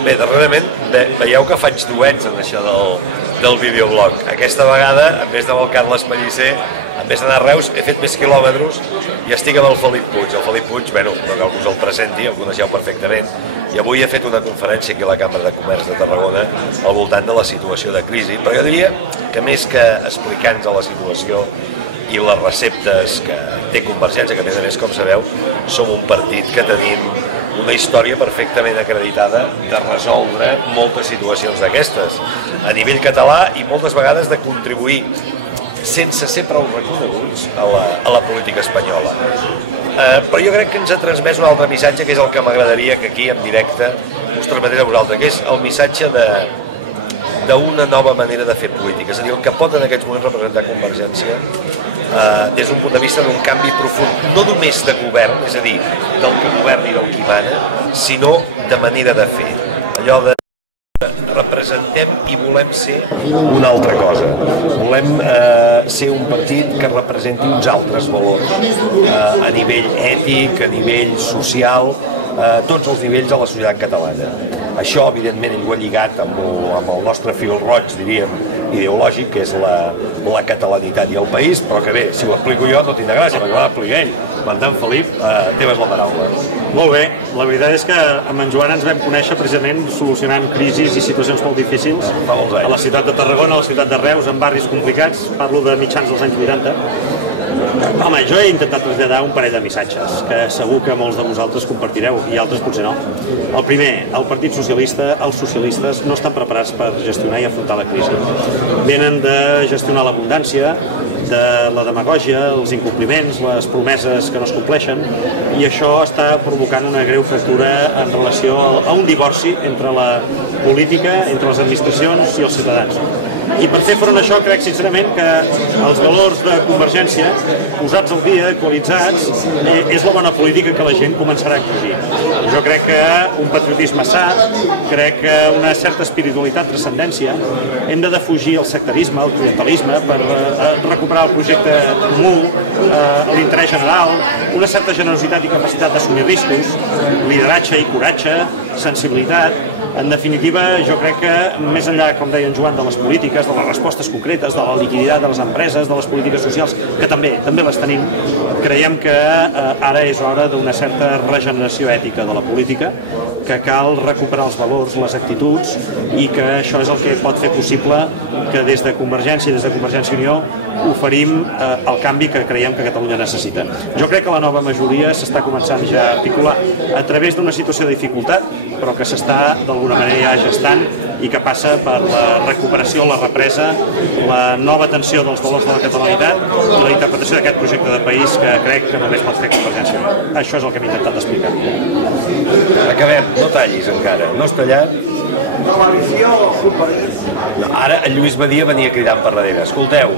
Bé, darrerament veieu que faig duets en això del videoblog. Aquesta vegada, en vez del Carles Pellicer, en vez d'anar a Reus, he fet més quilòmetres i estic amb el Felip Puig. El Felip Puig, bueno, no cal que us el presenti, el coneixeu perfectament, i avui he fet una conferència aquí a la Cambra de Comerç de Tarragona al voltant de la situació de crisi, però jo diria que més que explicar-nos la situació i les receptes que té Convergència, que a més, com sabeu, som un partit que tenim una història perfectament acreditada de resoldre moltes situacions d'aquestes a nivell català i moltes vegades de contribuir sense ser prou reconeguts a la política espanyola. Però jo crec que ens ha transmès un altre missatge, que és el que m'agradaria que aquí en directe us transmetés a vosaltres, que és el missatge d'una nova manera de fer política, és a dir, el que pot en aquests moments representar Convergència des d'un punt de vista d'un canvi profund, no només de govern, és a dir, del que governa i del qui mana, sinó de manera de fer. Allò de representem i volem ser una altra cosa. Volem ser un partit que representi uns altres valors a nivell ètic, a nivell social, a tots els nivells de la societat catalana. Això, evidentment, ell ho ha lligat amb el nostre fil roig, diríem, ideològic, que és la catalanitat i el país, però que bé, si ho explico jo no tindrà gràcia, perquè l'explica ell. Per tant, Felip, teves la paraula. Molt bé, la veritat és que amb en Joan ens vam conèixer precisament solucionant crisis i situacions molt difícils a la ciutat de Tarragona, a la ciutat de Reus, en barris complicats, parlo de mitjans dels anys 80. Home, jo he intentat traslladar un parell de missatges que segur que molts de vosaltres compartireu i altres potser no. El primer, el Partit Socialista, els socialistes no estan preparats per gestionar i afrontar la crisi. Venen de gestionar l'abundància, de la demagògia, els incompliments, les promeses que no es compleixen, i això està provocant una greu fractura en relació a un divorci entre la política, entre les administracions i els ciutadans. I per fer front a això crec sincerament que els valors de Convergència posats al dia, actualitzats, és la bona política que la gent començarà a exigir. Jo crec que un patriotisme sa, crec que una certa espiritualitat, transcendència, hem de defugir el sectarisme, el clientelisme per recuperar el projecte comú, l'interès general, una certa generositat i capacitat d'assumir riscos, lideratge i coratge, sensibilitat. En definitiva, jo crec que més enllà, com deia en Joan, de les polítiques, de les respostes concretes, de la liquiditat de les empreses, de les polítiques socials, que també les tenim, creiem que ara és hora d'una certa regeneració ètica de la política, que cal recuperar els valors, les actituds, i que això és el que pot fer possible que des de Convergència i des de Convergència i Unió oferim el canvi que creiem que Catalunya necessita. Jo crec que la nova majoria s'està començant ja a articular a través d'una situació de dificultat, però que s'està d'alguna manera ja gestant i que passa per la recuperació, la represa, la nova atenció dels valors de la catalanitat i la interpretació d'aquest projecte de país que crec que només pot fer Convergència. Això és el que hem intentat explicar. Acabem, no tallis encara, no has tallat? No, ara el Lluís Badia venia cridant per darrere. Escolteu,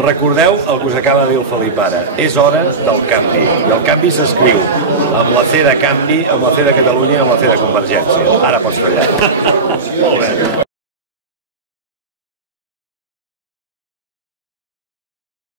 recordeu el que us acaba de dir el Felip ara. És hora del canvi, i el canvi s'escriu amb la C de canvi, amb la C de Catalunya i amb la C de Convergència. Ara pots tallar. Molt bé.